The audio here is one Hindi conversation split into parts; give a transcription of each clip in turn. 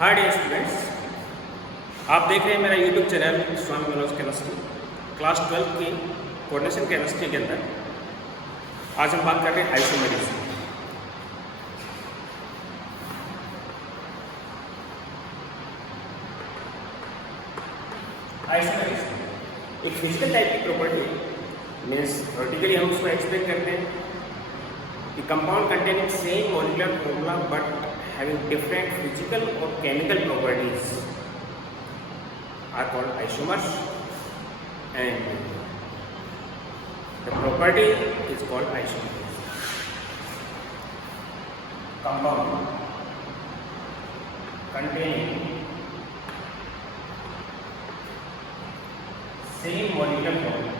हाय डियर स्टूडेंट्स, आप देख रहे हैं मेरा यूट्यूब चैनल स्वामी मनोज केमिस्ट्री। क्लास 12 की कोऑर्डिनेशन केमिस्ट्री के अंदर आज हम बात कर रहे हैं आइसोमेरिज्म। आइसोमेरिज्म एक फिजिकल टाइप की प्रॉपर्टी मीन्स वर्टिकली हम उसको एक्सप्लेन करते हैं कि compound containing same molecular formula but having different physical or chemical properties are called isomers, and the property is called isomerism. Compound containing same molecular formula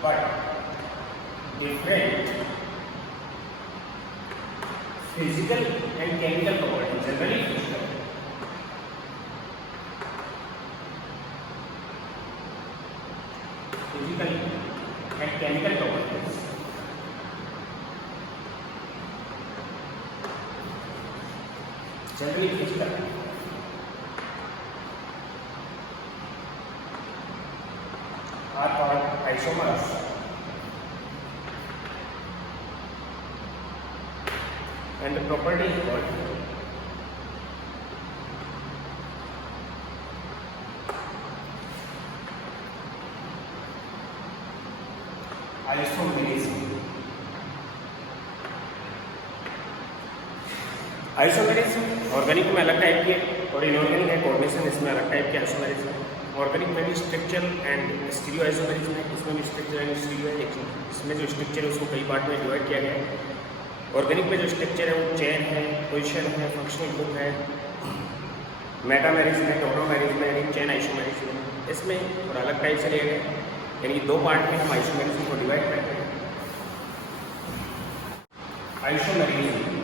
but different physical and chemical properties, generally physical. Physical and chemical properties generally physical are called isomers, and the property is called isomerism. Isomerism organic में अलग टाइप की है और इनऑर्गेनिक है कोऑर्डिनेशन, इसमें अलग टाइप के आइसोमेरिज्म है। ऑर्गेनिक में भी स्ट्रक्चर एंड स्टीरियो आइसोमेरिज्म है, इसमें भी स्ट्रक्चर एंड स्टीरियो है। इसमें जो स्ट्रक्चर है उसको कई पार्ट में डिवाइड किया गया है। ऑर्गेनिक में जो स्ट्रक्चर है वो चेन है, पोजिशन है, फंक्शनल ग्रुप है, मेटामेरिज्म है, टोनोमेरिज्म है, यानी चेन आइसोमेरिज्म है। इसमें थोड़ा अलग टाइप से लिए गए, यानी कि दो पार्ट में हम आइसोमेरिज्म को डिवाइड करते हैं। Isomerism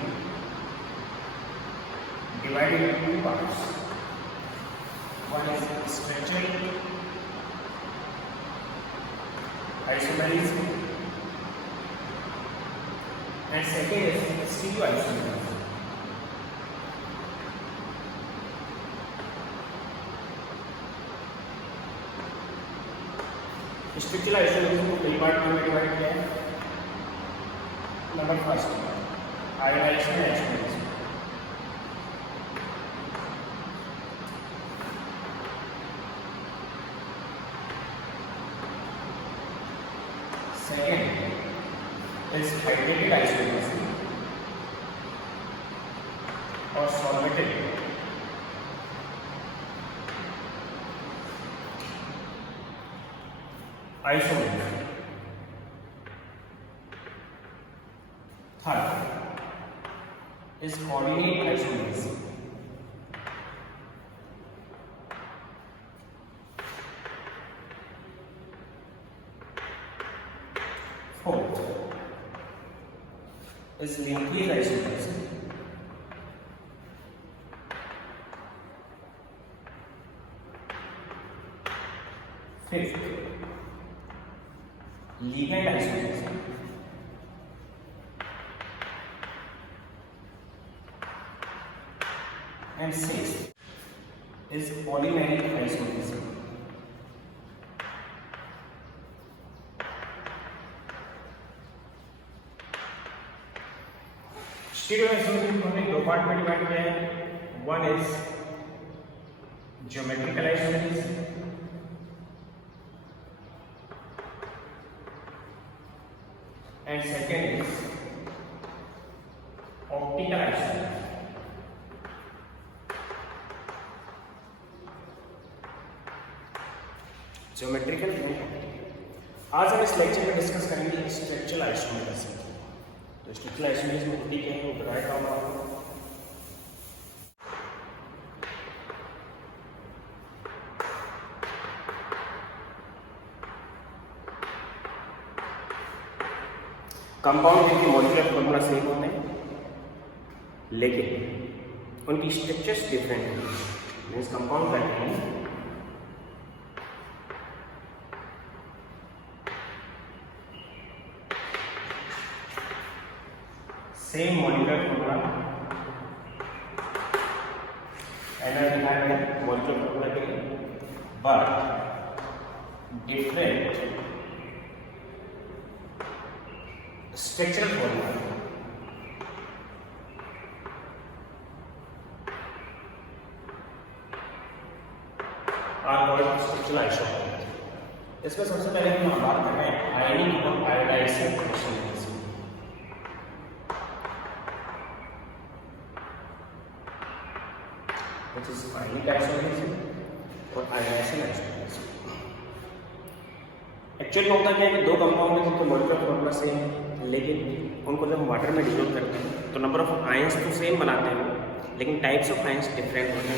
divided into two parts. One is structural isomerism and second is stereo isomerism. Structural isomerism को कई पार्ट में डिवाइड किया है। Number first ionization isomerism. Second is hydrated isomerism or solvated isomerism. Third is coordinate isomerism. Fourth is linkage isomerism. Fifth, ligand isomerism. And sixth is polymeric isomerism. Stereo isomerism को हमने दो पार्ट में डिवाइड किया है। One is geometrical isomerism and second is optical isomerism. Geometrical आज हम इस लेक्चर में डिस्कस करेंगे स्ट्रक्चरल आइसोमेरिज्म। तो स्ट्रक्चरल आइसोमेरिज्म में होती क्या है वो बताया था आपको। कंपाउंड के मॉलिक्यूलर फॉर्मूला सेम होते हैं लेकिन उनकी स्ट्रक्चर्स डिफरेंट हैं। Means compound containing same molecular formula energy है मॉलिक्यूलर फॉर्मूला के लिए but different structural formula structural isotope. इसमें सबसे पहले हम बात कर रहे हैं आयनिक और आयोडाइजिंग reaction which is ionic isomerism और आयोडाइजिंग आइसोटोप। एक्चुअल में होता क्या है कि दो कंपाउंड है जिनके मॉलिक्यूलर फॉर्मूला सेम है, लेकिन उनको जब हम वाटर में डिसॉल्व करते हैं तो नंबर ऑफ आयंस तो सेम बनाते हैं लेकिन टाइप्स ऑफ आयंस डिफरेंट होते हैं।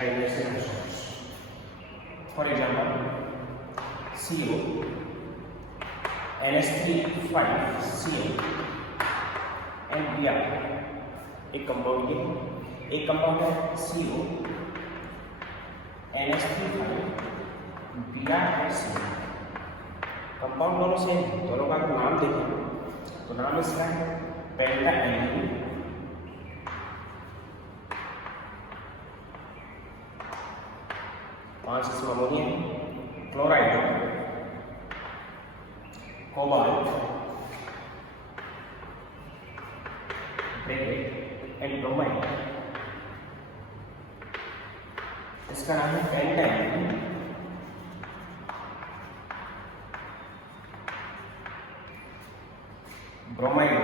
Iodizing isotope for example CO NH3 and Br एक कंपाउंड के एक कंपाउंड है CO NH3 Br कंपाउंड दोनों सेम, दोनों का नाम देखें तो नाम इसका है पेंटाएनिलीन पांच इसमें ammonia chloride cobalt and bromide. इसका नाम है पेंटाएनिलीन ब्रोमाइड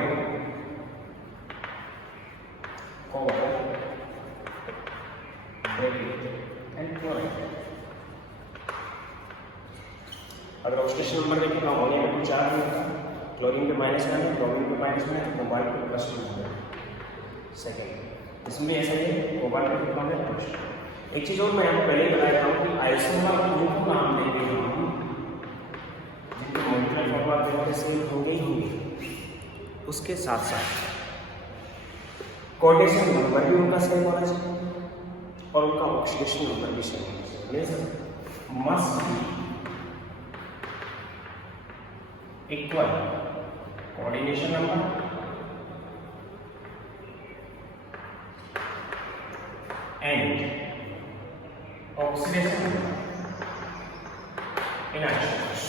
कोबाल्ट एंड क्लोराइड। अगर ऑक्सीडेशन नंबर देखें तो अमोनिया में कुल 4 है, क्लोरीन पे माइनस में है, ब्रोमीन पे माइनस में है, कोबाल्ट पे प्लस में है। सेकेंड इसमें ऐसा ही है, कोबाल्ट पे कितना है प्लस। एक चीज़ और मैं आपको पहले ही बता देता हूँ कि आइसोमर उनको नाम देंगे हम जिनके मॉलिक्यूलर फॉर्मूला दोनों सेम होंगे ही होंगे, उसके साथ साथ कोऑर्डिनेशन नंबर भी उनका सेम होना चाहिए और उनका ऑक्सीडेशन नंबर भी सेम होना चाहिए। Must equal coordination number and oxidation number in isotopes.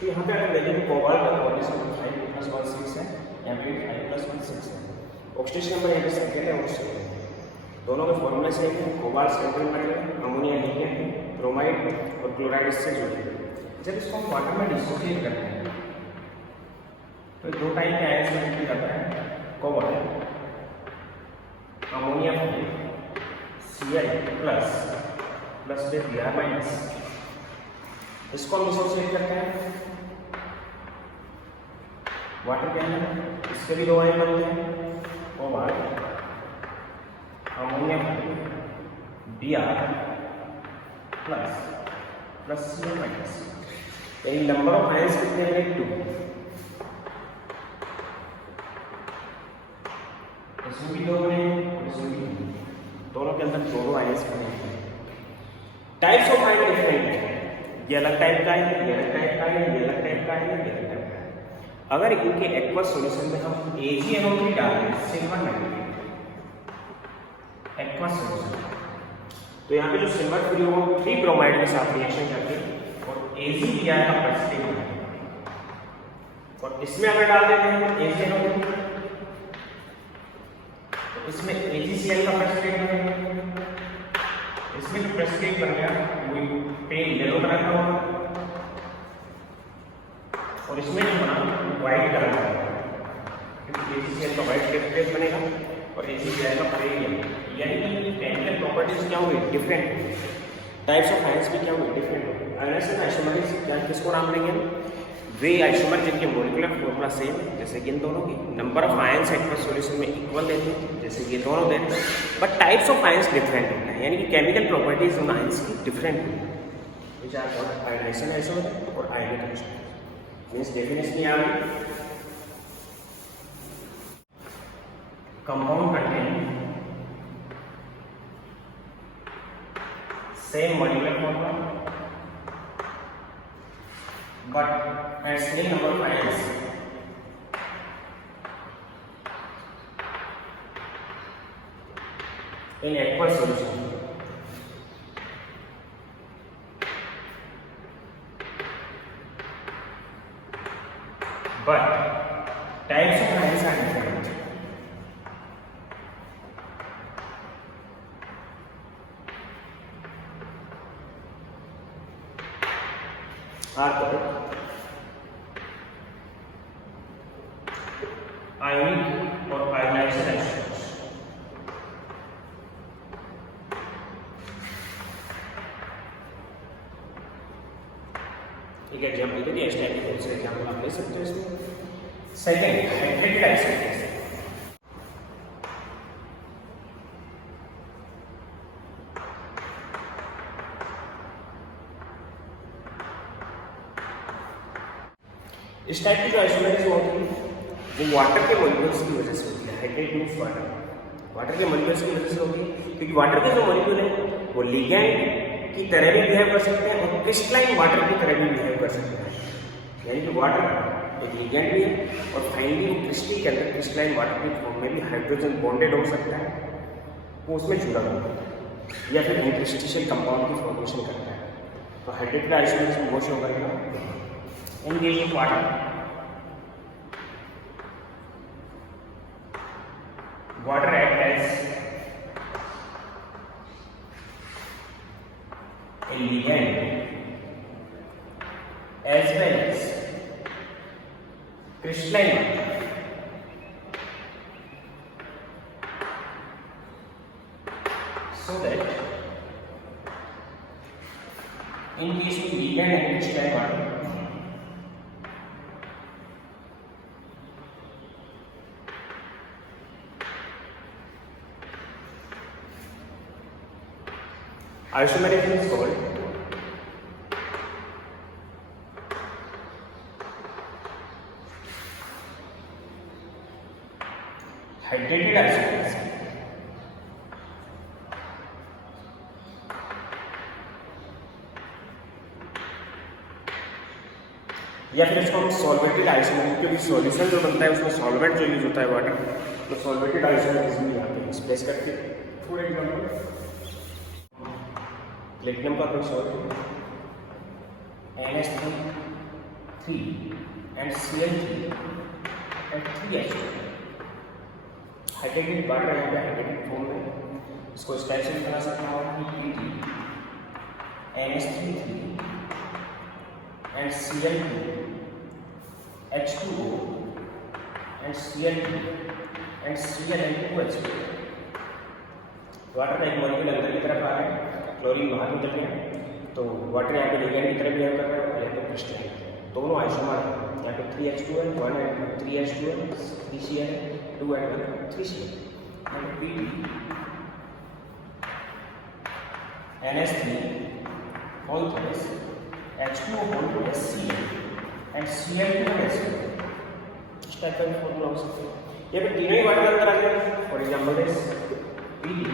तो यहाँ पे अगर देखें कोबाल्ट का कोऑर्डिनेशन नंबर 5+1 6 है, यहाँ पे 5+1 6 है। ऑक्सीडेशन नंबर यहाँ पे सेकेंड है, ऑक्सीडेशन दोनों के फॉर्मूले सेम है। कोबाल्ट सेंट्रल मेटल है, अमोनिया लिगेंड है, ब्रोमाइड और क्लोराइड इससे जुड़े हैं। जब इसको हम वाटर में डिसोसिएट करते हैं तो दो टाइप के आयंस में किया जाता है कोबाल्ट अमोनिया Cl प्लस पे Br माइनस। इसको हम डिसोसिएट करते हैं वाटर के अंदर, इसके भी दो आयन बनते हैं cobalt ammonia Br plus Cl minus. यानी नंबर ऑफ आयंस कितने हैं 2। इसमें भी दो बने इसमें भी दोनों के अंदर दोनों आयंस बने हैं। टाइप्स ऑफ आयन डिफरेंट है, ये अलग टाइप का है, ये अलग टाइप का है, ये अलग टाइप का है, ये अलग टाइप का है। अगर इनके एक्वस सॉल्यूशन में हम AgNO3 डाल दें सिल्वर नाइट्रेट एक्वस सॉल्यूशन तो यहाँ पे जो सिल्वर फ्री हो 3 ब्रोमाइड के साथ रिएक्शन करके और AgBr का परसेंटेज बनाएगा और इसमें अगर डाल देते हैं AgNO3 इसमें AgCl का परसेंटेज बनेगा, इसमें जो परसेंटेज बन गया वो पेन येलो कलर का होगा और इसमें जो बना व्हाइट कलर का होगा क्योंकि AgCl का व्हाइट परसेंटेज बनेगा और AgCl का पेन येलो। यानी कि केमिकल प्रॉपर्टीज क्या होंगी डिफरेंट, टाइप्स ऑफ आयंस भी क्या होंगे डिफरेंट होंगे। आयोडाइजिंग आइसोमर्स क्या किसको नाम देंगे वे आइसोमर जिनके मॉलिक्यूलर फॉर्मूला सेम है, जैसे कि इन दोनों की number of ions aqueous solution में इक्वल देते हैं जैसे कि ये दोनों देते हैं, but types of ions different होते हैं। यानी कि केमिकल प्रॉपर्टीज उन आयंस की डिफरेंट होती है, विच आर कॉल्ड आयोडाइजिंग आइसोमर और आयोनिक आइसोमर। मींस डेफिनेशन आ गई compound containing same molecular formula but at same number of ions in aqueous solution. But types of ions are different. Are called ionic or ionized isotopes. एक एग्जाम्पल दे दिया, इस टाइप के दूसरे एग्जाम्पल आप ले सकते हो इसमें. Second, hydrated isotopes. इस टाइप की जो आइसोटोप्स होती है वो वाटर के मॉलिक्यूल्स की वजह से होती है. हाइड्रेट मींस वाटर के मॉलिक्यूल्स की वजह से होती है, क्योंकि वाटर के जो मॉलिक्यूल है वो लिगैंड की तरह भी बिहेव कर सकते हैं और क्रिस्टलाइन वाटर की तरह भी बिहेव कर सकते हैं. यानी कि वाटर एक लिगैंड भी है और फाइनली वो क्रिस्टल के अंदर क्रिस्टलाइन वाटर के फॉर्म में भी हाइड्रोजन बॉन्डेड हो सकता है, वो उसमें जुड़ा हुआ होता है या फिर इंटरस्टिशियल कंपाउंड की फॉर्मेशन करता है. तो हाइड्रेटेड आइसोटोप्स में वो शो करेगा इन case of water. Water acts as a ligand as well as crystalline matter. So that in case of ligand and crystalline matter, isomerism is called hydrated isotopes. या फिर इसको हम सॉल्वेटेड आइसोमेरिज्म, क्योंकि सॉल्यूशन जो बनता है उसमें सॉल्वेंट जो यूज होता है वाटर, तो सॉल्वेटेड आइसोमेरिज्म यहाँ पे एक्सप्रेस करके. फॉर एग्जाम्पल प्लेटिनम का कोई salt NH3 and Cl3 and 3H2. Hydrated water यहाँ पे हाइड्रेटेड फॉर्म में इसको इस टाइप से बना सकता हूँ कि NH3 and Cl2 H2O and Cl2 and Cl2H2. Water का एक मॉलिक्यूल अंदर की तरफ आ रहा है, क्लोरीन बाहर निकल गया, तो वाटर यहाँ पे लिगैंड की तरफ बिहेव कर रहा है, यहाँ पे क्रिस्टल. दोनों आइसोमर हैं, यहाँ पे 3H2 है, 1 and 3H2 है, 3Cl है, 2 and 1 3Cl. यहाँ पे Pd NH3 whole plus H2O whole plus Cl and Cl2H2. इस टाइप का फॉर्मूला हो सकता है. यहाँ पे तीनों ही वाटर अंदर आ गए. For example this Pd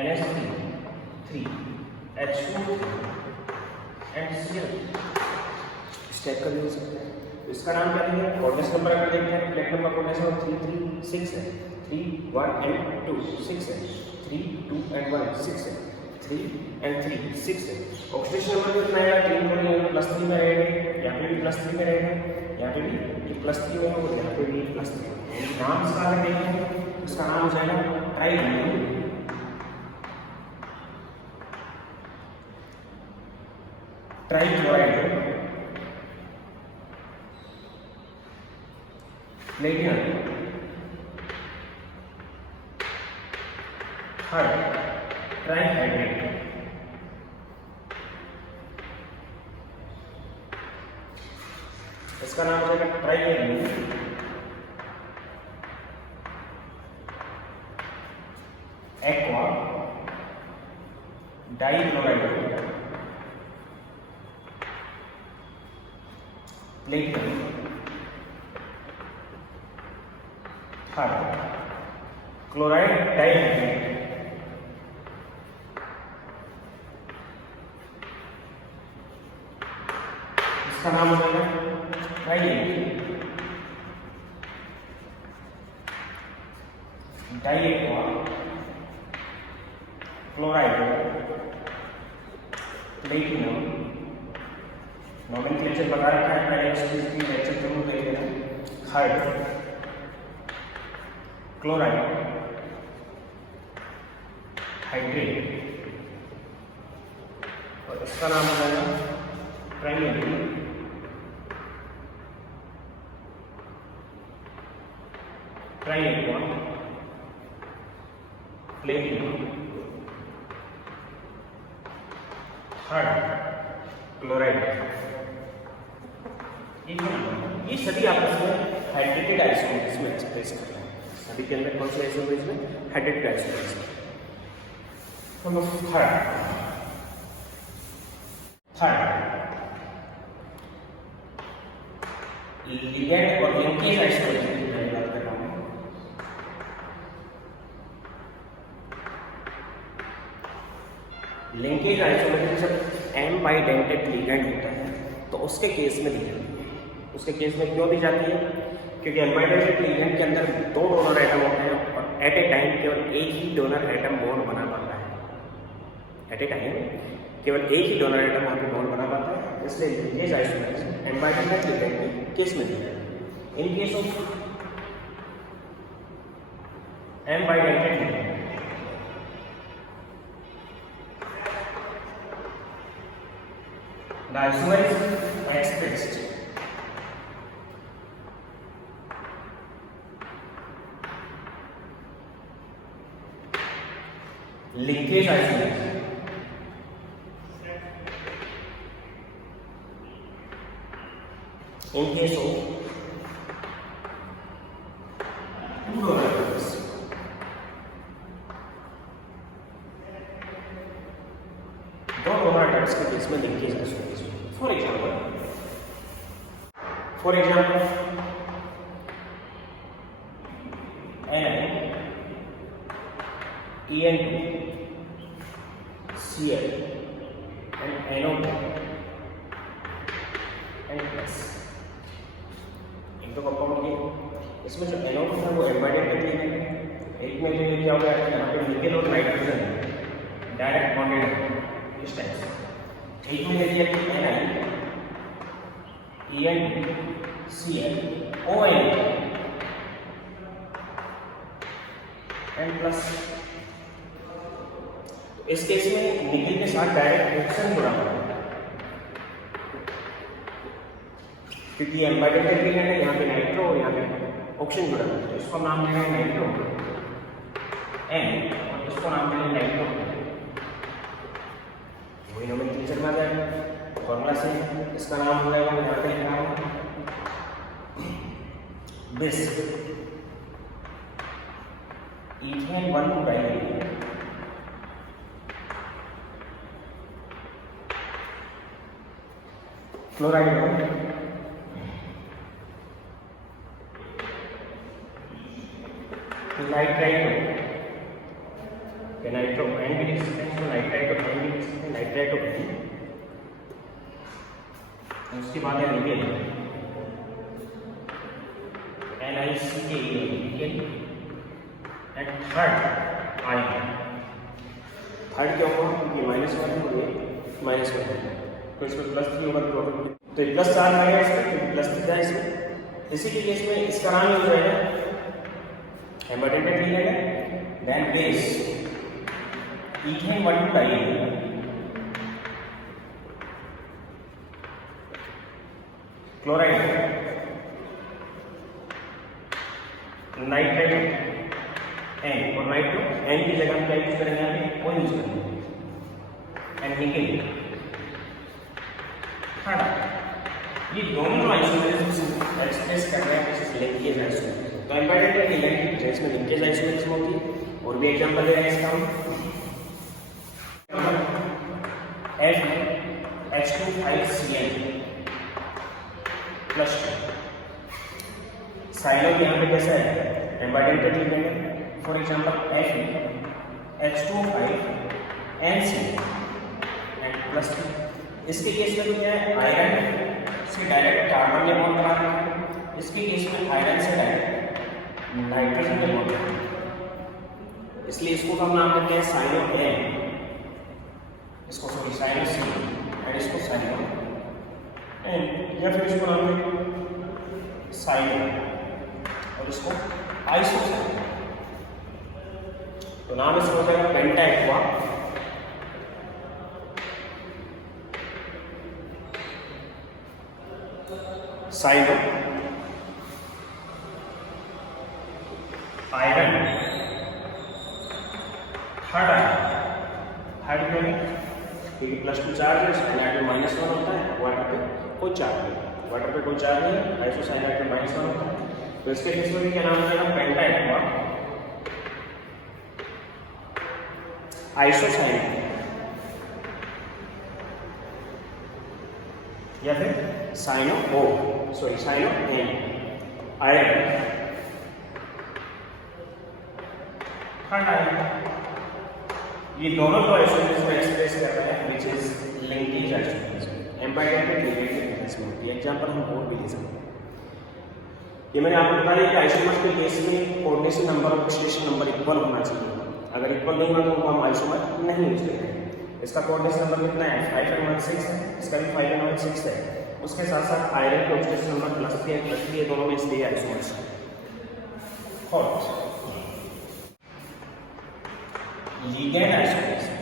NH3 H2 and Cl. इस टाइप का भी हो सकता है. तो इसका नाम क्या देंगे? कोऑर्डिनेट नंबर अगर देखते हैं, प्लेटिनम का कोऑर्डिनेट 3 3 6 है, 3 1 and 2 6 है, 3 2 and 1 6 है, 3 and 3 6 है. ऑक्सीडेशन नंबर कितना आएगा? 3 को यहाँ +3 में रहेगा, यहाँ पे भी +3 में रहेगा, यहाँ पे भी +3 में और यहाँ पे भी +3. नाम इसका अगर देखें इसका नाम हो जाएगा ट्राइब्यूमिन. Trichloride platinum third trihydrate. इसका नाम हो जाएगा trihydrate. Aqua dichloride platinum third chloride dihydrate. इसका नाम हो जाएगा trihydrate. Diaqua chloride platinum nomenclature बता रखा है, पहले इसकी लेक्चर जरूर देख लेना। हाइड क्लोराइड हाइड्रेट और इसका नाम हो जाएगा प्राइमरी ट्राइएक्वा प्लेटिनम थर्ड क्लोराइड। ये सभी आपस में हाइड्रेटेड आइसोमर्स में एक्सप्रेस करते हैं। सभी के अंदर कौन से आइसोमर्स में हाइड्रेटेड आइसोमर्स। थर्ड लिगैंड और लिंकेज आइसोमर्स की बात कर रहा हूं। लिंकेज आइसोमर्स जब एम बाइडेंटेड लिगैंड होता है तो उसके केस में दी जाती है। उसके केस में क्यों दी जाती है? क्योंकि एम बाइडेंटेड लिगैंड के अंदर दो डोनर एटम होते हैं और एट ए टाइम केवल एक ही डोनर एटम बॉन्ड बना पाता है। एट ए टाइम केवल एक ही डोनर एटम वहाँ पे बॉन्ड बना पाता है, इसलिए linkage isomers ambidentate ligand के केस में दी जाती है। In case of ambidentate ligand the isomers are expressed linkage isomers in case of two donor atoms दो डोनर एटम्स के केस में linkage isomers. For example NiEN2Cl and NO2 and plus एक तो कंपाउंड ये, इसमें जो NO2 है वो एम्बाइडेड है। एक में जो क्या होगा यहाँ पे निकल और नाइट्रोजन डायरेक्ट बॉन्डेड है इस टाइप से। एक में यदि आपकी NiEN2Cl ON एंड प्लस, इस केस में निकल के साथ डायरेक्ट ऑक्सीजन जुड़ा हुआ है क्योंकि एम्बाइडेड लिगैंड है। यहाँ पे नाइट्रो और यहाँ पे ऑक्सीजन जुड़ा हुआ है, तो इसको नाम देना है नाइट्रो N और इसको नाम देना है नाइट्रो। वही नोमेनक्लेचर में आ जाएगा फॉर्मूला से, इसका नाम हो जाएगा यहाँ पे लिखा है bis ethane 1,2 diethane chloride nitrite nitro N भी लिख सकते हैं, नाइट्राइट और एन भी लिख सकते हैं, नाइट्राइट और एन। उसके बाद है nickel NiCl and third ion. Third क्या होगा क्योंकि -1 हो गया -1 तो इसमें +3 होगा टोटल, तो ये +4 आएगा इसमें, +3 है इसमें। इसी के केस में इसका नाम हो जाएगा एम्बाइडेड ligand then base ethane 1,2 diethane chloride nitrite N और नाइट्रो एन की जगह क्या यूज करेंगे यहाँ पे ओ यूज करेंगे एंड निकेल। हाँ, ये दोनों आइसोमर्स एक्सप्रेस कर रहे हैं लिंकेज आइसोमर्स। तो एम्बाइडेड लिगैंड जिसमें लिंकेज आइसोमर्स होती है, और भी एग्जांपल दे रहे हैं इसका हम H2,5Cl प्लस साइलोग यहाँ पे कैसा है एम्बाइडेड लिगैंड है। For example H2,5NC and plus. इसके केस में क्या है आयरन से डायरेक्ट कार्बन में बॉन्ड बना रहा है, इसके केस में आयरन से डायरेक्ट नाइट्रोजन में बॉन्ड बना रहा है। इसलिए इसको हम नाम देते हैं साइनो एन, इसको सॉरी साइनो सी एंड इसको साइनो एन, या फिर इसको नाम देते साइनो और इसको आइसोसाइनो। तो नाम इसका हो जाएगा पेंटा एक्वा साइनो आयरन थर्ड में +2 चार्ज है, साइनाइड में -1 होता है, वाटर पे कोई चार्ज नहीं, वाटर पे कोई चार्ज नहीं है, आइसोसाइनाइड में -1 होता है। तो इसके केस में क्या नाम होगा पेंटा एक्वा आइसोसाइनाइड या फिर cyano O sorry cyano N iron third iron. ये दोनों को आइसोमेरिज्म में एक्सप्रेस करते हैं which is linkage isomerism, ambidentate ligand replacement. ये एग्जांपल हम और भी ले सकते हैं। ये मैंने आपको बताया कि आइसोमर्स के केस में कोऑर्डिनेशन नंबर और ऑक्सीडेशन नंबर इक्वल होना चाहिए। अगर इक्वल नहीं होगा तो उनको हम आइसोमर नहीं यूज करते हैं। इसका कोऑर्डिनेशन नंबर कितना है 5 है, इसका भी 5 है। उसके साथ साथ आयरन के ऑक्सीडेशन नंबर +3 है, दोनों में इसलिए आइसोमर्स है। Fourth ligand isomerism.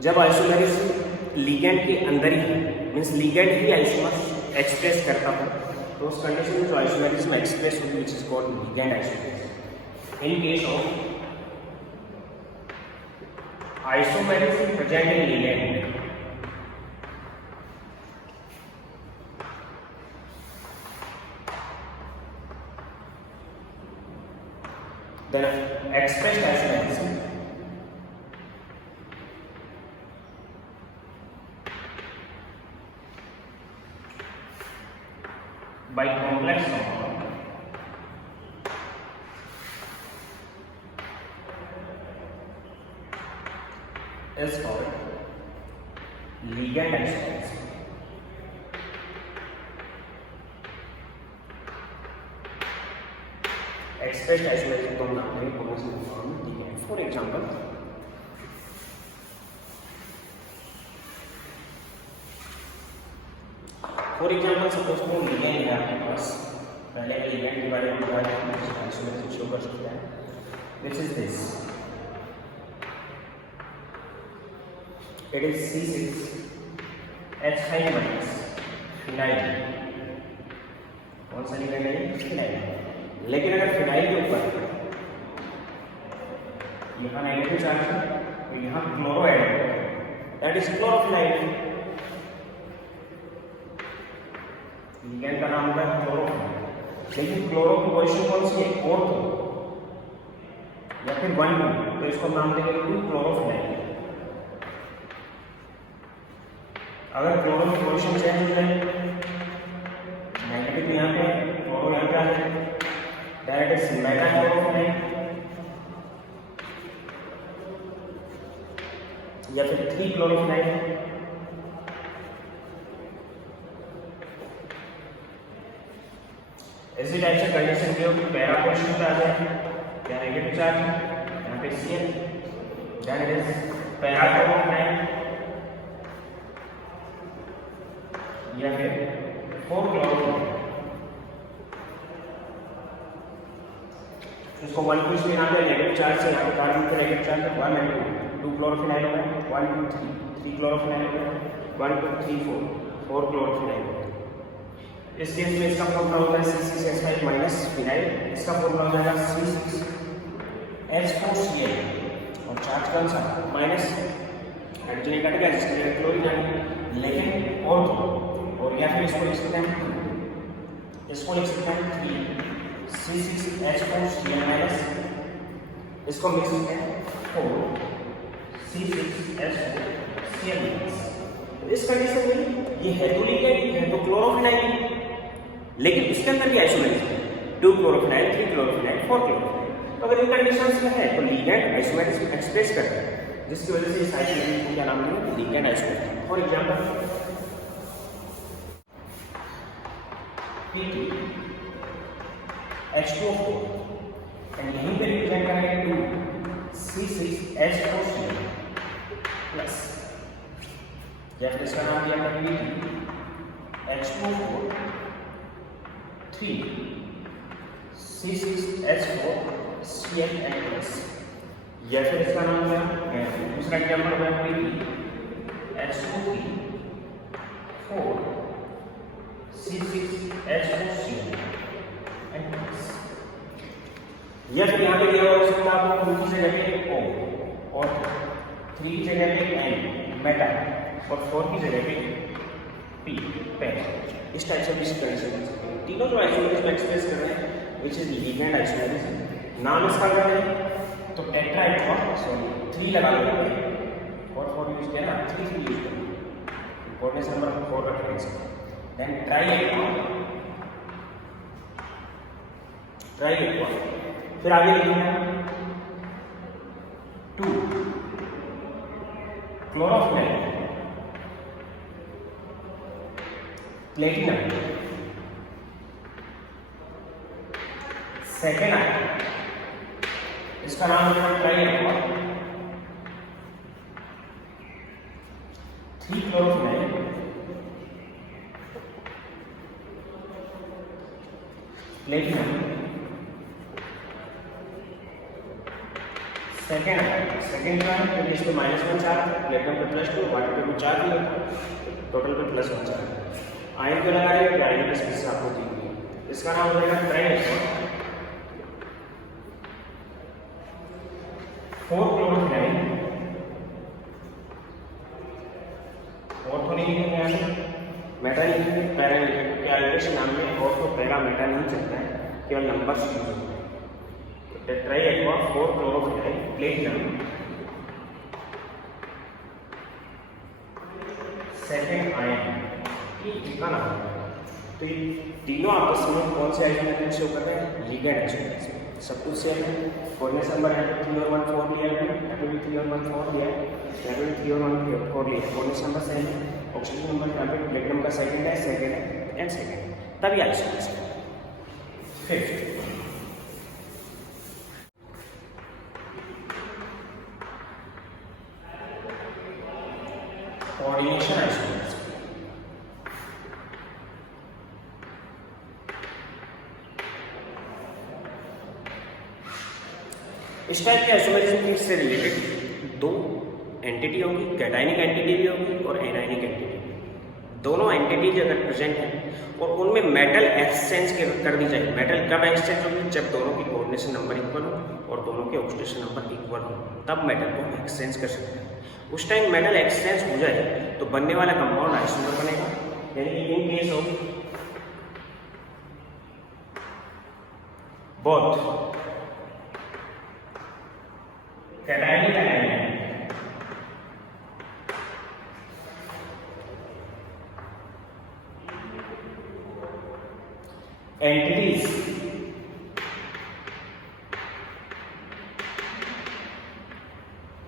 जब आइसोमेरिज्म लिगेंड के अंदर ही मींस लिगेंड ही आइसोमर्स एक्सप्रेस करता हो तो उस कंडीशन में जो आइसोमेरिज्म एक्सप्रेस होगी which is called ligand isomerism. In case of isomerism present in ligand then expressed isomerism by complex compound is called ligand isomerism. Expressed isomerism को नाम देंगे कोऑर्डिनेशन फॉर्म में लिगेंड। फॉर एग्जांपल सपोज को लिगेंड है आपके पास, पहले मैं लिगेंड के बारे में बता रहा हूं, आइसोमेरिज्म शो कर सकता है। This is this, it is C6H5- phenyl. कौन सा लिगेंड है? फिनाइल। लेकिन अगर फिनाइल के ऊपर यहाँ नेगेटिव चार्ज है तो यहाँ क्लोरो ऐड होगा, दैट इज क्लोरोफिनाइल। लिगेंड का नाम होगा क्लोरोफिनाइल। लेकिन क्लोरो की पोजीशन कौन सी है? ऑर्थो या फिर 1 तो इसको नाम देंगे 2 क्लोरोफिनाइल। अगर क्लोरो की पोजीशन चेंज हो जाए, नेगेटिव यहाँ पे क्लोरो यहाँ पे आ जाए, that is metachlorophene या फिर 3-chlorophene। ऐसी टाइप से कंडीशन की होगी पैरा पोजीशन पे आ जाए, या नेगेटिव चार्ज यहाँ पे Cl, then it is parachlorophene या फिर 4-chlorophene। इसको 1 2 से यहाँ पे नेगेटिव चार्ज से यहाँ पे कार्बन पे नेगेटिव चार्ज है 1 and 2 क्लोरोफिनाइल होगा, 1 2 3 क्लोरोफिनाइल होगा, 1 2 3 4 क्लोरोफिनाइल होगा। इस केस में इसका फॉर्मूला होता है C6H5- फिनाइल, इसका फॉर्मूला हो जाएगा C6H4Cl और चार्ज कौन सा माइनस हाइड्रोजन कटेगा जिसके लिए क्लोरीन आएगी, लेकिन और या फिर इसको लिख सकते हैं 3 C6H4Cl- इसको मिक्स करते हैं 4 C6H4Cl-। इस कंडीशन में ये है तो लिगेंड, है तो क्लोरोफिनाइल, लेकिन इसके अंदर भी आइसोमेरिज्म है 2 क्लोरोफिनाइल 3 क्लोरोफिनाइल 4 क्लोरोफिनाइल। तो अगर इन कंडीशंस में है तो लिगेंड आइसोमेरिज्म एक्सप्रेस करता है, जिसकी वजह से इस आइसोमेरिज्म को क्या नाम देंगे? Ligand isomerism. For example Pt H2O4 and यहीं पे रिप्रेजेंट करेंगे 2C6H4Cl प्लस या फिर इसका नाम दिया हमने Pt H2O4 3C6H4Cl and plus या फिर इसका नाम क्या है दूसरा एग्जांपल है Pt H2O3 4C6H4Cl and plus या फिर यहाँ पे क्या हो सकता है आपको 2 की जगह पे O और 3 की जगह पे N मेटा और 4 की जगह पे P पेन इस टाइप से भी कंडीशन तीनों जो आइसोमरेज में एक्सप्रेस कर रहे हैं व्हिच इज लिगेंड आइसोमरेज नाम इसका क्या है तो टेट्रा सॉरी 3 लगा लेंगे और 4 यूज किया ना 3 यूज करेंगे कोऑर्डिनेट नंबर 4 रख लेंगे देन ट्राई फिर आगे लिखना 2 क्लोरोफिल प्लेटिनम सेकेंड आइटम इसका नाम ट्राई 3 क्लोरोफिल प्लेटिनम सेकेंड का है इस पे -1 चार्ज प्लेटिनम पे +2 वाटर पे 2 चार्ज दिया टोटल पे +1 चार्ज आयन को लगा देंगे आयन की स्पीशीज आपको दी हुई है इसका नाम हो जाएगा ट्राइनेट्रॉन 4 क्लोरोफिल ऑर्थो नहीं लिखेंगे मेटा लिखेंगे पैरा लिखेंगे क्योंकि आइडेंटिटी नाम में ऑर्थो पैरा मेटा नहीं चलता है केवल नंबर्स यूज होते हैं tetra aqua 4 chlorophyll platinum second ion कितना नाम तो ये तीनों आपस में कौन से आइसोमरेज शो कर रहे हैं लिगेंड आइसोमरेज सब कुछ सेम है कोऑर्डिनेट नंबर है 3 और 1 4 लिया है F3 और 1 4 लिया है F3 और 1 4 लिया है कोऑर्डिनेट नंबर सेम है ऑक्सीजन नंबर यहाँ पे प्लेटिनम का सेकंड है एंड सेकंड तभी आइसोमरेज है फिफ्थ कोऑर्डिनेशन आइसोमरेज इस टाइप के आइसोमरेज से रिलेटेड 2 एंटिटी होगी कैटायनिक एंटिटी भी होगी और एनायनिक एंटिटी दोनों एंटिटीज अगर प्रेजेंट है और उनमें मेटल एक्सचेंज कर दी जाए मेटल कब एक्सचेंज होगी जब दोनों की कोऑर्डिनेशन नंबर इक्वल हो और दोनों के ऑक्सीडेशन नंबर इक्वल हो तब मेटल को एक्सचेंज कर सकते हैं उस टाइम मेटल एक्सचेंज हो जाए तो बनने वाला कंपाउंड आइसोमर बनेगा यानी कि इन case of both cationic and anionic entities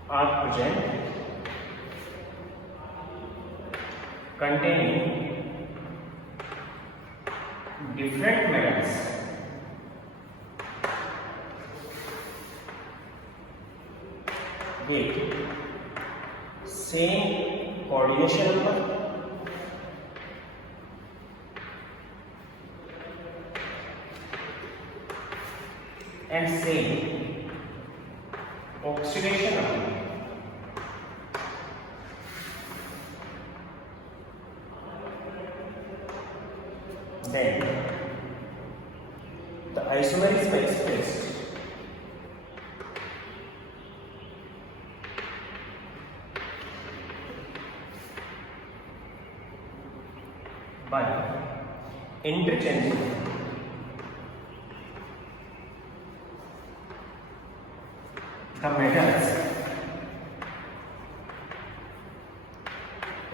are present containing different metals with same coordination number and same oxidation number. Then the isomer is expressed by interchanging the metals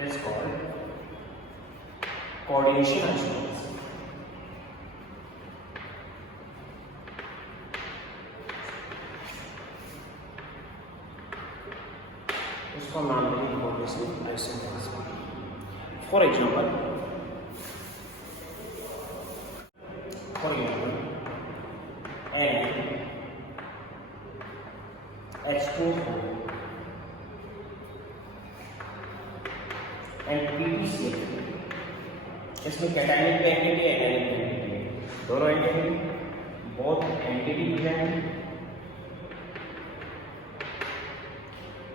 is called coordination isomers. इसको नाम देंगे coordination isomers. For example, H2O and PbCl। इसमें कैटायनिक एंटिटी है, एनायनिक एंटिटी है, दोनों एंटिटी बहुत एंटिटी प्रेजेंट।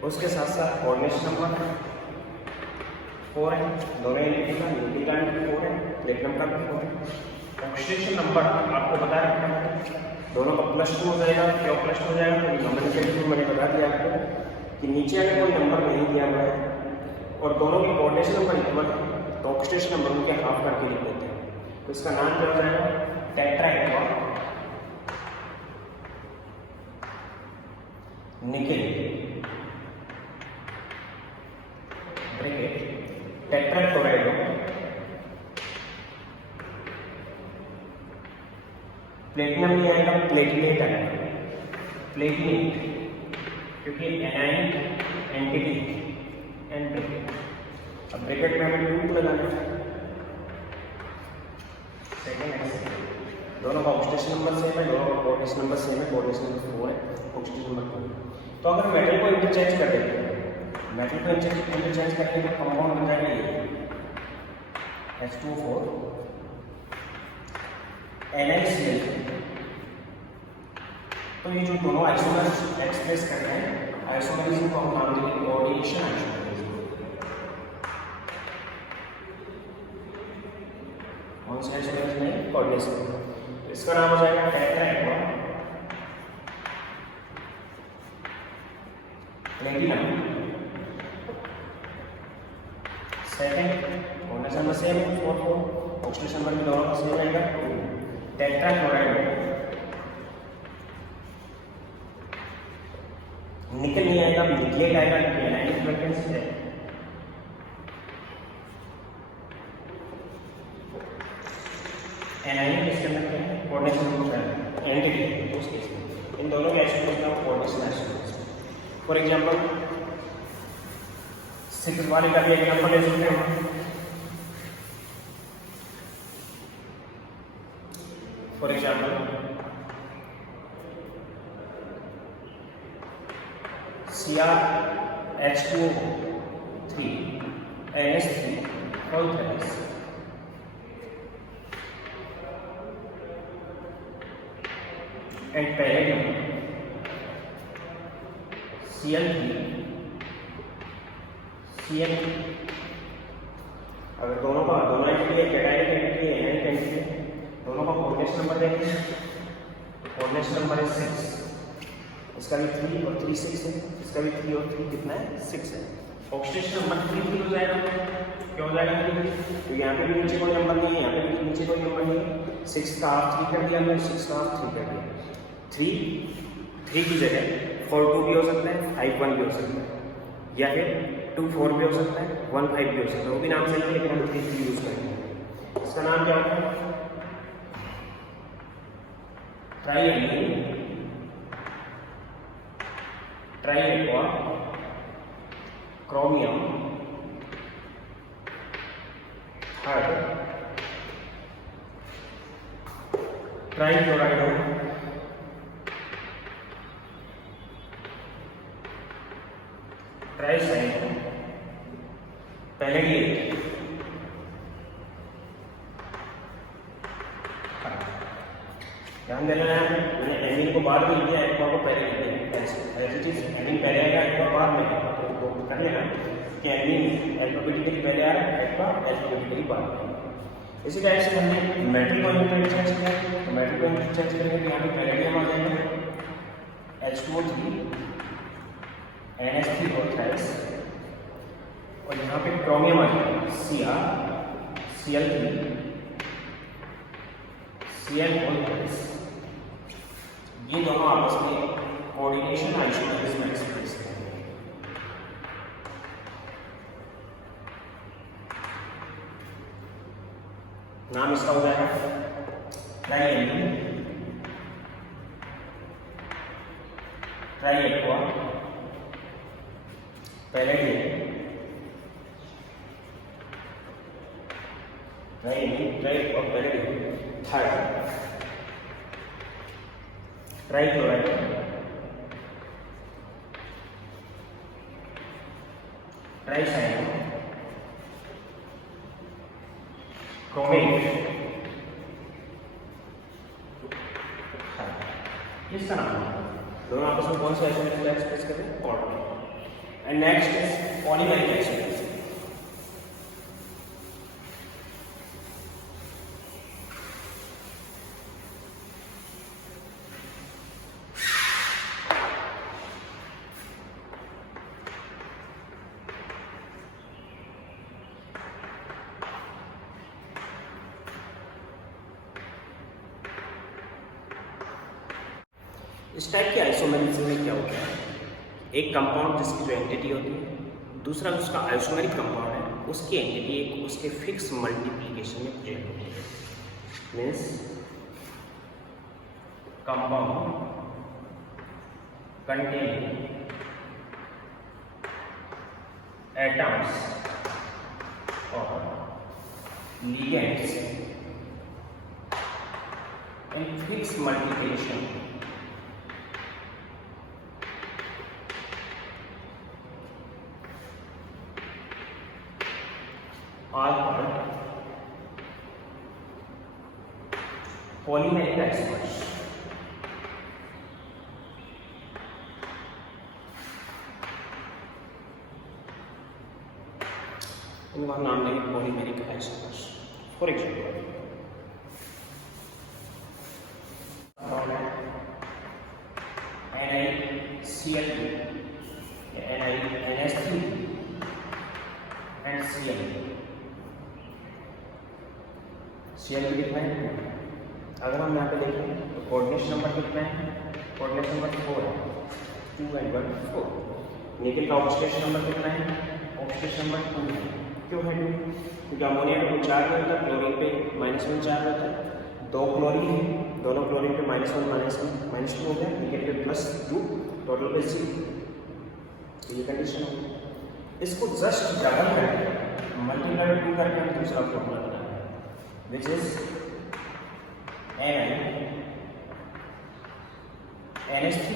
उसके साथ साथ कोऑर्डिनेशन नंबर 4 है, दोनों एंटिटी का, न्यूक्लिक का 4 है, प्लेटिनम का भी 4 है। ऑक्सीडेशन नंबर आपको बता रखा है, दोनों का +2 हो जाएगा। क्यों +2 हो जाएगा? तो नंबर के थ्रू मैंने बता दिया आपको कि नीचे अगर कोई नंबर नहीं दिया हुआ है और दोनों के कोऑर्डिनेशन नंबर इक्वल है तो ऑक्सीडेशन नंबर उनके हाफ करके लिख देते हैं। तो इसका नाम क्या हो जाएगा? Tetrahedron nickel bracket tetrachloride platinum नहीं आएगा, प्लेटिनेट आएगा, प्लेटिनेट, क्योंकि एनायनिक एंटिटी एंड ब्रैकेट। अब ब्रैकेट में हमें 2 लगाना है, सेकेंड है, दोनों का ऑक्सीडेशन नंबर सेम है, दोनों का कोऑर्डिनेशन नंबर सेम है, कोऑर्डिनेशन नंबर 4 है, ऑक्सीडेशन नंबर 4। तो अगर मेटल को इंटरचेंज कर देते हैं, मेटल को इंटरचेंज करने का कंपाउंड बन जाएगा ये H2O4 NaCl। तो ये जो दोनों आइसोमर्स एक्सप्रेस कर रहे हैं, आइसोमरिज्म को हम नाम देंगे कोऑर्डिनेशन आइसोमरिज्म। कौन सा आइसोमरिज्म है? कोऑर्डिनेशन। इसका नाम हो जाएगा tetrahedron platinum. Second coordination number same 4 oxidation number भी दोनों का सेम रहेगा। टेट्राक्लोराइड निकल नहीं आएगा, निकलेट आएगा, क्योंकि एनायनिक फ्रीक्वेंसी है। एनायनिक इसके अंदर क्या है? कोऑर्डिनेशन नंबर एंटिटी है, उस केस में इन दोनों के आइसोमर्स का कोऑर्डिनेशन आइसोमर्स। फॉर एग्जांपल 6 वाले का भी एग्जांपल ले सकते हैं। For example CrH2O3 NH3 all thrice and palladium Cl3 Cl। अगर दोनों एंटिटी है, कैटायनिक एंटिटी है, एनायनिक एंटिटी है, दोनों का कोऑर्डिनेशन नंबर देखें, कोऑर्डिनेशन नंबर है 6, इसका भी 3 और 3 6 है, इसका भी 3 और 3 कितना है? 6 है। ऑक्सीडेशन नंबर 3 हो जाएगा। क्यों हो जाएगा? तो यहाँ पे भी नीचे कोई नंबर नहीं है, यहाँ पे भी नीचे कोई नंबर नहीं है। 6 का हाफ 3 कर दिया हमने, 6 का हाफ 3 कर दिया। 3 की जगह 4 2 भी हो सकता है, 5 1 भी हो सकता है, या फिर 2 4 भी हो सकता है, 1 5 भी हो सकता है। वो भी नाम सही है, लेकिन हम 3 यूज करेंगे। इसका नाम क्या होता है? ट्राइएक्वा क्रोमियम थर्ड ट्राइक्लोराइड ट्राइसाइड पैलेडियम। ध्यान देना है, मैंने एमीन को बाद में लिया, एक्वा को पहले लिया। एमीन पहले आएगा, एक्वा बाद में आएगा। तो कर लेना कि एमीन अल्फाबेटिकली पहले आ रहा है, एक्वा अल्फाबेटिकली बाद में। इसी टाइप से हमने मेटल को इंटरचेंज किया, तो मेटल को इंटरचेंज करेंगे तो यहाँ पे पैलेडियम आ जाएगा, H2O3 NH3 और थ्राइस, और यहाँ पे क्रोमियम आ जाएगा, Cl3 Cl और थ्राइस। ये दोनों आपस में कोऑर्डिनेशन आइसोमरिज्म एक्सप्रेस करेंगे। नाम इसका हो जाएगा triamine, triaqua palladium, triamine triaqua palladium third trichloride, tricyclo, chromate, इसका नाम है। दोनों आपस में कौन सा आइसोमेरिक एक्सप्रेस करते हैं? Order. And next is polymeric isomeric. इस टाइप के आइसोमेरिज्म में क्या होता है, एक कंपाउंड जिसकी जो एंटिटी होती है, दूसरा उसका आइसोमेरिक कंपाउंड है, उसकी एंटिटी एक उसके फिक्स मल्टीप्लिकेशन में प्रेजेंट होती है। मीन्स कंपाउंड कंटेनिंग एटम्स और ligands in fixed multiplication are called polymeric isomers. इनका नाम लेंगे polymeric isomers. For example, NiCl2, NH3 and Cl. Cl कितना है? अगर हम यहाँ पे देखें तो कोऑर्डिनेट नंबर कितना है? कोऑर्डिनेट नंबर 4 है, 2 and 1 4। निकल का ऑक्सीडेशन नंबर कितना है? ऑक्सीडेशन नंबर 2 है। क्यों है 2? क्योंकि अमोनिया पे चार्ज होता है, क्लोरीन पे -1 चार्ज होता है। दो क्लोरीन है, दोनों क्लोरीन पे -1 -2 हो गया, निकल पे +2, टोटल पे 0। ये कंडीशन है। इसको जस्ट डबल करके मल्टीप्लाई 2 करके हम दूसरा फॉर्मूला बनाएंगे, which is NH3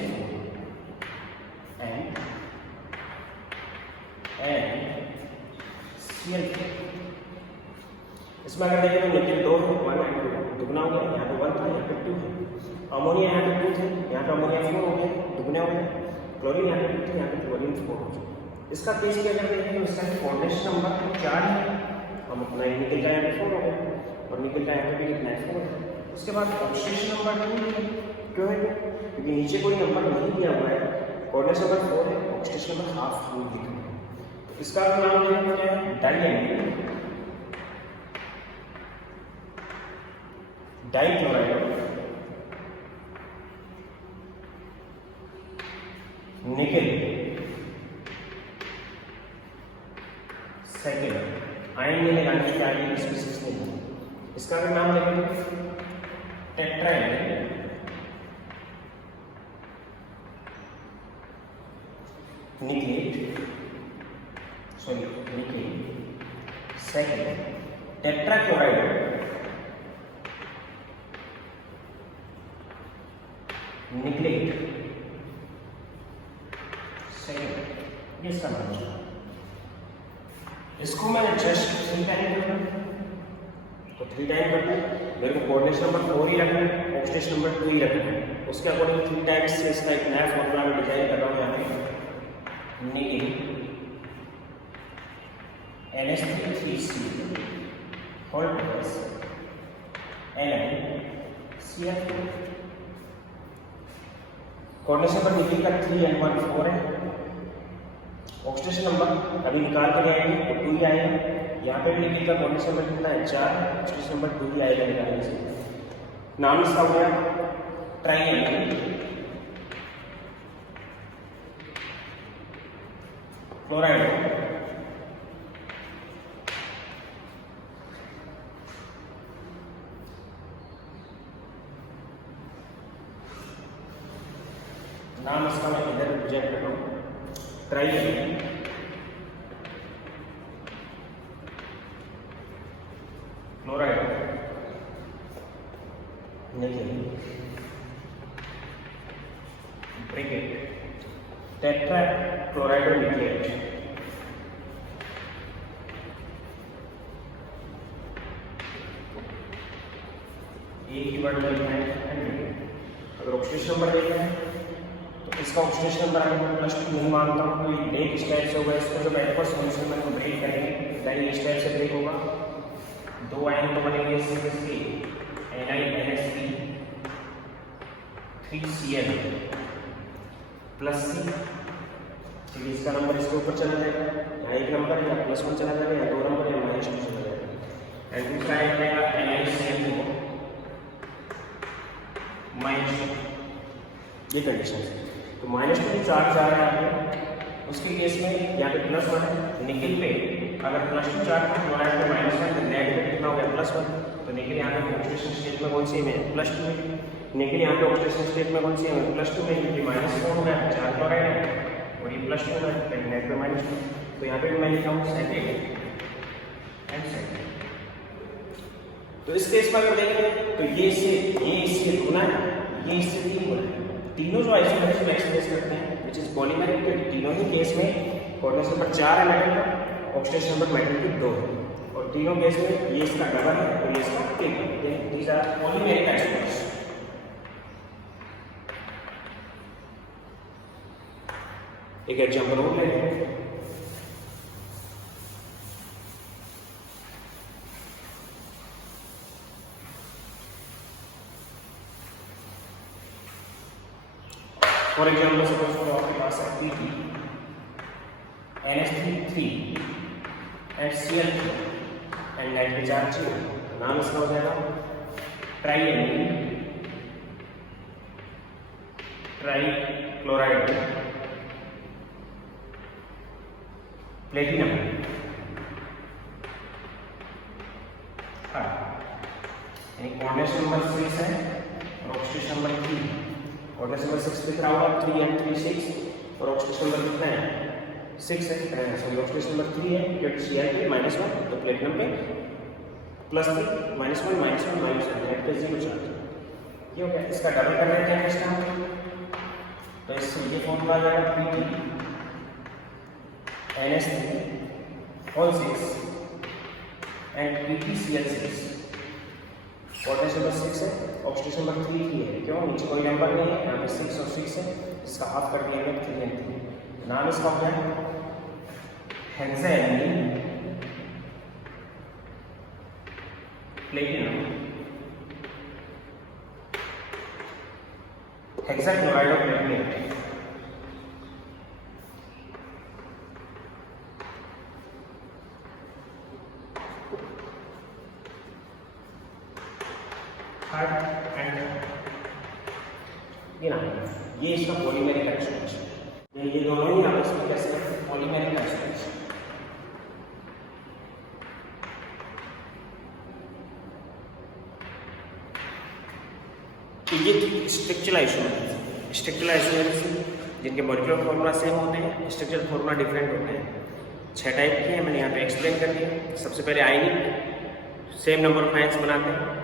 and NCl3। इसमें अगर देखें तो निकल 2 है, 1 and 2 दुगना हो गया, यहाँ पे 1 था, यहाँ पे 2 है। अमोनिया यहाँ पे 2 थे, यहाँ पे अमोनिया 4 हो गया, दुगने हो गए। क्लोरीन यहाँ पे 2 थे, यहाँ पे क्लोरीन 4 हो गया। इसका केस क्या करते हैं, इसका कोऑर्डिनेशन नंबर 4 है, हम अपना निकल का यहाँ पे 4 हो गया और निकल का यहाँ पे भी कितना है 4 है। उसके बाद ऑक्सीडेशन नंबर 2 है। क्यों है? क्योंकि नीचे कोई नंबर नहीं दिया हुआ है, कोऑर्डिनेशन नंबर 4 है, ऑक्सीडेशन नंबर हाफ नहीं दिया है। तो इसका नाम लेना है डाइएमिन डाइक्लोराइड निकल सेकेंड। आयन में लगाने की आयन की स्पीसीज नहीं है। इसका अगर नाम लेंगे tetraamine nickelate second. Tetrachloride nickelate second. ये इसका नाम है। इसको मैं जस्ट 3 टाइम करूँगा, तो 3 टाइम करते हैं। मेरे को कोऑर्डिनेशन नंबर 4 ही रखना है, ऑक्सीडेशन नंबर 2 ही रखना है। उसके अकॉर्डिंग 3 टाइम्स से इसका एक नया फॉर्मूला में डिजाइन कर रहा हूँ। यहाँ पे निकल NH3 whole plus NiCl2। Coordination number निकल का 3 and 1 4 है। ऑक्सीडेशन नंबर अभी निकाल के आएंगे तो 2 ही आएगा। यहाँ पे भी निकल का कोऑर्डिनेशन नंबर कितना है 4, ऑक्सीडेशन नंबर 2 ही आएगा निकालने से। नाम इसका हो गया ट्राइएमिन क्लोराइड नाम इसका मैं इधर रिजेक्ट कर रहा हूँ, ट्राइएमिन क्लोराइड निकल ब्रैकेट टेट्रा क्लोराइडोन्यूक्लिएट एक ही वर्ड लिखना है। अगर ऑक्सीडेशन नंबर देखना है तो इसका ऑक्सीडेशन नंबर अगर मैं +2 नहीं मानता हूँ तो ये ब्रेक इस टाइप से होगा। इसको जब एडवर्स सॉल्यूशन में हम ब्रेक करेंगे दाई इस टाइप से ब्रेक होगा। 2 आयन तो बनेंगे इसके NiNH3 3Cl प्लस C। ठीक है, इसका नंबर इसके ऊपर चला जाएगा, यहाँ एक नंबर या +1 चला जाएगा या 2 नंबर या -2 चला जाएगा। एंड दूसरा आयन रहेगा NiCl -2। ये कंडीशन है। तो -2 चार्ज जा रहा है उसके केस में यहाँ पे +1 है। निकल पे अगर +2 चार्ज है क्लोराइड पे -1 तो नेट पे कितना हो गया +1। तो निकल यहाँ पे ऑक्सीडेशन स्टेट में कौन सी है +2 है। निकल यहाँ पे ऑक्सीडेशन स्टेट में कौन सी है +2 है क्योंकि -4 में 4 क्लोराइड है और ये +2 है तो नेट पे -2। तो यहाँ पे मैं लिखा हूँ सेकेंड एंड सेकेंड। तो इस केस में अगर देखें तो ये इससे गुना है, ये इससे 3 गुना है। तीनों जो आइसोमरिज्म एक्सप्रेस करते हैं विच इज पॉलीमेरिक, तो तीनों ही केस में कोऑर्डिनेशन नंबर 4 है मेटल का, ऑक्सीडेशन नंबर मेटल की 2 है और तीनों केस में ये इसका डबल है और ये इसका ट्रिपल है। These are polymeric isomers. एक एग्जांपल और लेते हैं। फॉर एग्जाम्पल सपोज आपके पास है Pg NH3 and Cl3 and net पे चार्ज है, नाम इसका हो जाएगा ट्राइक्लोराइड प्लेटिनम। हाँ, कोऑर्डिनेशन नंबर 6 है और ऑक्सीडेशन नंबर 3। ऑक्सीडेशन नंबर 6 लिख रहा होगा 3 and 3 6 और ऑक्सीडेशन नंबर कितना है 6 है। सॉरी ऑक्सीडेशन नंबर 3 है क्योंकि Cl पे -1 तो प्लेटिनम पे +3 -1 नेट पे 0 चार्ज। ये हो गया। इसका डबल करना है क्या इसका, तो इससे ये फॉर्मूला आ जाएगा Pg NH3 all 6 and PgCl6। Coordination number 6 है, ऑक्सीडेशन नंबर 3 की है। क्यों, नीचे कोई नंबर नहीं है, यहाँ पे 6 और 6 है, इसका हाफ कर दिया हमने 3 and 3। नाम इसका हो गया हेक्साएमीन प्लेटिनम हेक्साक्लोराइड ऑफ प्लेटिनम। ये इसका पॉलीमेरिक आइसोमर्स है। ये दोनों ही आपस में कैसे हैं पॉलीमेरिक आइसोमर्स। तो ये स्ट्रक्चरल आइसोमर्स जिनके मॉलिक्यूलर फॉर्मूला सेम होते हैं, स्ट्रक्चरल फॉर्मूला डिफरेंट होते हैं। 6 टाइप के हैं, मैंने यहाँ पे एक्सप्लेन कर दिया। सबसे पहले आयनिक सेम नंबर ऑफ आयन्स बनाते हैं,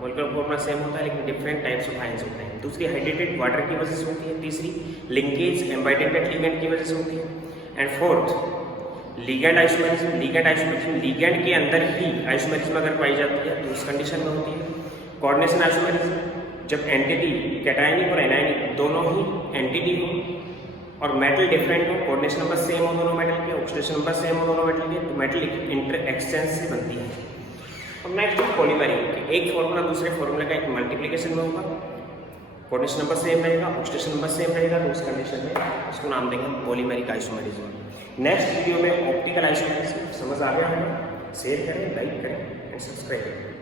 मॉलिक्यूलर फॉर्मूला सेम होता है लेकिन डिफरेंट टाइप्स ऑफ आयन्स होते हैं। दूसरी हाइड्रेटेड वाटर की वजह से होती है। तीसरी लिंकेज एम्बाइडेंटेड लिगेंड की वजह से होती है। And fourth ligand isomerism. Ligand के अंदर ही आइसोमेरिज्म अगर पाई जाती है तो उस कंडीशन में होती है। कोऑर्डिनेशन आइसोमेरिज्म जब एंटिटी कैटायनिक और एनायनिक दोनों ही एंटिटी हो और मेटल डिफरेंट हो, कोऑर्डिनेशन नंबर सेम हो दोनों मेटल के, ऑक्सीडेशन नंबर सेम हो दोनों मेटल के, तो मेटल इंटर एक्सचेंज से बनती है। और नेक्स्ट पॉलीमेरिक, एक फॉर्मूला दूसरे फॉर्मूले का एक मल्टीप्लिकेशन में होगा, कोऑर्डिनेशन नंबर सेम रहेगा, ऑक्सीडेशन नंबर सेम रहेगा, तो उस कंडीशन में उसको नाम देंगे पॉलीमेरिक आइसोमेरिज्म। नेक्स्ट वीडियो में ऑप्टिकल आइसोमेरिज्म समझ आ गया होगा। शेयर करें, लाइक करें एंड सब्सक्राइब करें।